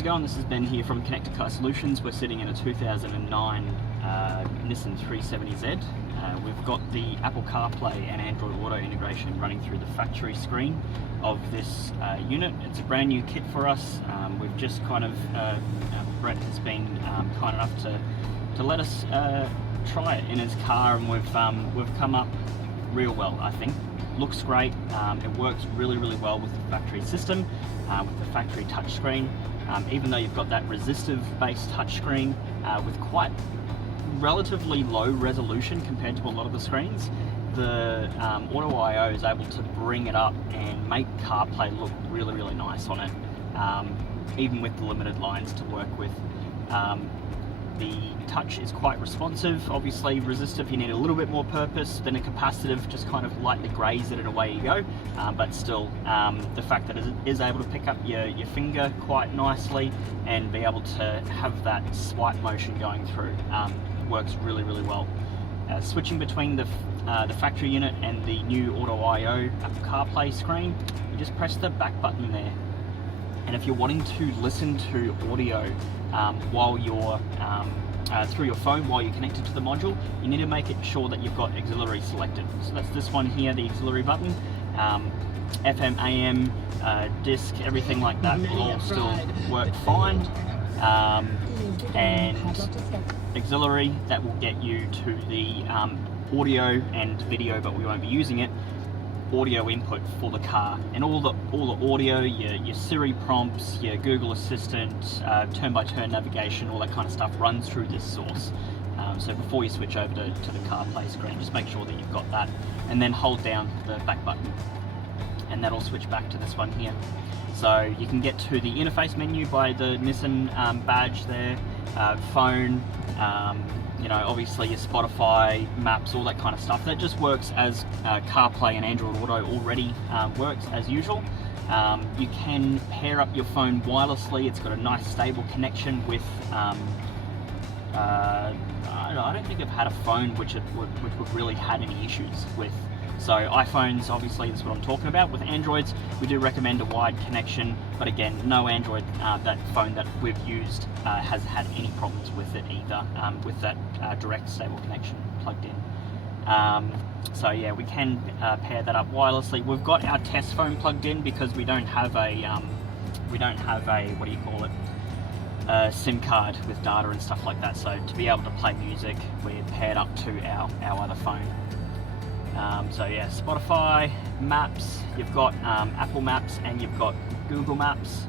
how's it going? This is Ben here from Connected Car Solutions. We're sitting in a 2009 Nissan 370Z. We've got the Apple CarPlay and Android Auto integration running through the factory screen of this unit. It's a brand new kit for us. We've just kind of, Brett has been kind enough to let us try it in his car, and we've come up real well, I think. Looks great. It works really well with the factory system, with the factory touchscreen. Even though you've got that resistive based touchscreen with quite relatively low resolution compared to a lot of the screens, the Auto-iO is able to bring it up and make CarPlay look really nice on it, even with the limited lines to work with. The touch is quite responsive. Obviously resistive, you need a little bit more purpose than a capacitive, just kind of lightly graze it and away you go. But still, the fact that it is able to pick up your finger quite nicely and be able to have that swipe motion going through works really well. Switching between the factory unit and the new Auto-iO Apple CarPlay screen, you just press the back button there. And if you're wanting to listen to audio while you're through your phone while you're connected to the module, you need to make it sure that you've got auxiliary selected. So that's this one here, the auxiliary button. FM, AM, disc, everything like that will all still work fine. And auxiliary, that will get you to the audio and video, but we won't be using it. Audio input for the car, and all the audio, your Siri prompts, your Google Assistant, turn-by-turn navigation, all that kind of stuff runs through this source. So before you switch over to the CarPlay screen, just make sure that you've got that, and then hold down the back button, and that'll switch back to this one here. So you can get to the interface menu by the Nissan badge there, phone, you know, obviously your Spotify, maps, all that kind of stuff. That just works as CarPlay and Android Auto already works as usual. You can pair up your phone wirelessly. It's got a nice stable connection with, I don't think I've had a phone which would really had any issues with. So iPhones, obviously, that's what I'm talking about. With Androids, we do recommend a wide connection, but again, no Android, that phone that we've used has had any problems with it either, with that direct stable connection plugged in. So yeah, we can pair that up wirelessly. We've got our test phone plugged in because we don't have a, what do you call it? SIM card with data and stuff like that. So to be able to play music, we're paired up to our other phone. So yeah, Spotify, Maps, you've got Apple Maps and you've got Google Maps.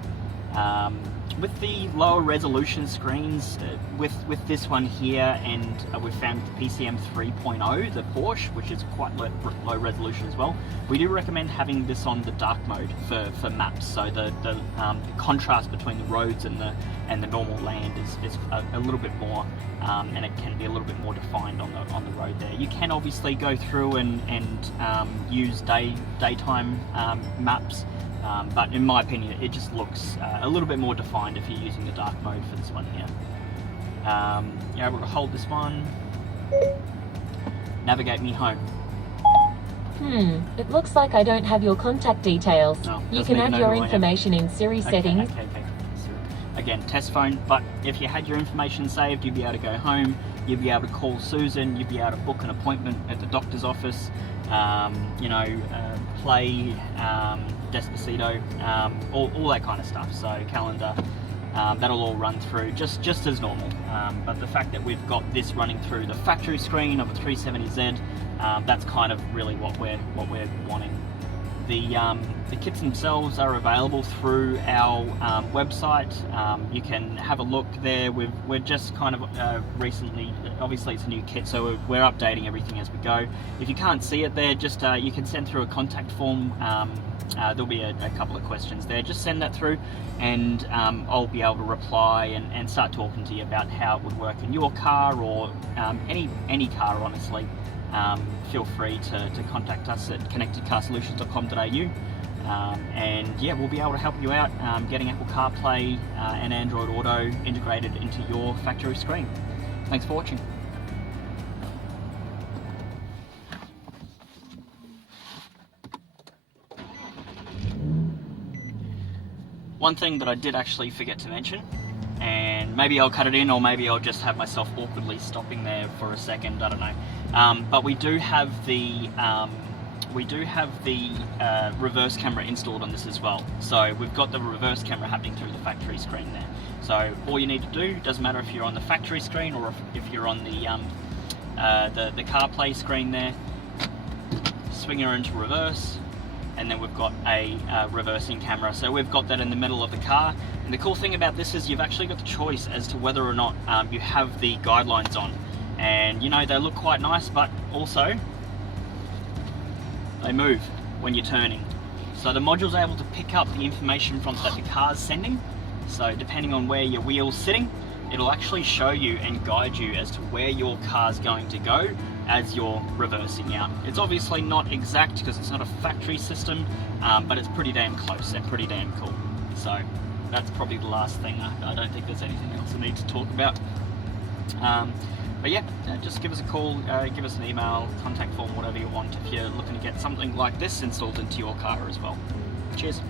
With the lower resolution screens, with this one here, and we've found the PCM 3.0, the Porsche, which is quite low resolution as well, we do recommend having this on the dark mode for maps. So the contrast between the roads and the normal land is a little bit more, and it can be a little bit more defined on the road there. You can obviously go through and use daytime maps. But in my opinion, it just looks a little bit more defined if you're using the dark mode for this one here. You're able to hold this one, navigate me home. It looks like I don't have your contact details. No, you can add your information in Siri settings. Okay. Again, test phone, but if you had your information saved, you'd be able to go home, you'd be able to call Susan, you'd be able to book an appointment at the doctor's office, play Despacito, all that kind of stuff. So calendar, that'll all run through just as normal. But the fact that we've got this running through the factory screen of a 370Z, that's kind of really what we're wanting. The kits themselves are available through our website. You can have a look there. We're just kind of recently, obviously it's a new kit, so we're updating everything as we go. If you can't see it there, just you can send through a contact form. There'll be a couple of questions there. Just send that through, and I'll be able to reply and start talking to you about how it would work in your car, or any car, honestly. Feel free to contact us at connectedcarsolutions.com.au, and yeah, we'll be able to help you out getting Apple CarPlay and Android Auto integrated into your factory screen. Thanks for watching. One thing that I did actually forget to mention, and maybe I'll cut it in, or maybe I'll just have myself awkwardly stopping there for a second, I don't know. But we do have the reverse camera installed on this as well. So we've got the reverse camera happening through the factory screen there. So all you need to do, doesn't matter if you're on the factory screen or if you're on the CarPlay screen there, swing her into reverse, and then we've got a reversing camera. So we've got that in the middle of the car. And the cool thing about this is you've actually got the choice as to whether or not you have the guidelines on. And you know, they look quite nice, but also they move when you're turning. So the module's able to pick up the information that the car's sending. So depending on where your wheel's sitting, it'll actually show you and guide you as to where your car's going to go as you're reversing out. It's obviously not exact because it's not a factory system, but it's pretty damn close and pretty damn cool. So that's probably the last thing. I don't think there's anything else I need to talk about. But yeah, just give us a call, give us an email, contact form, whatever you want if you're looking to get something like this installed into your car as well. Cheers.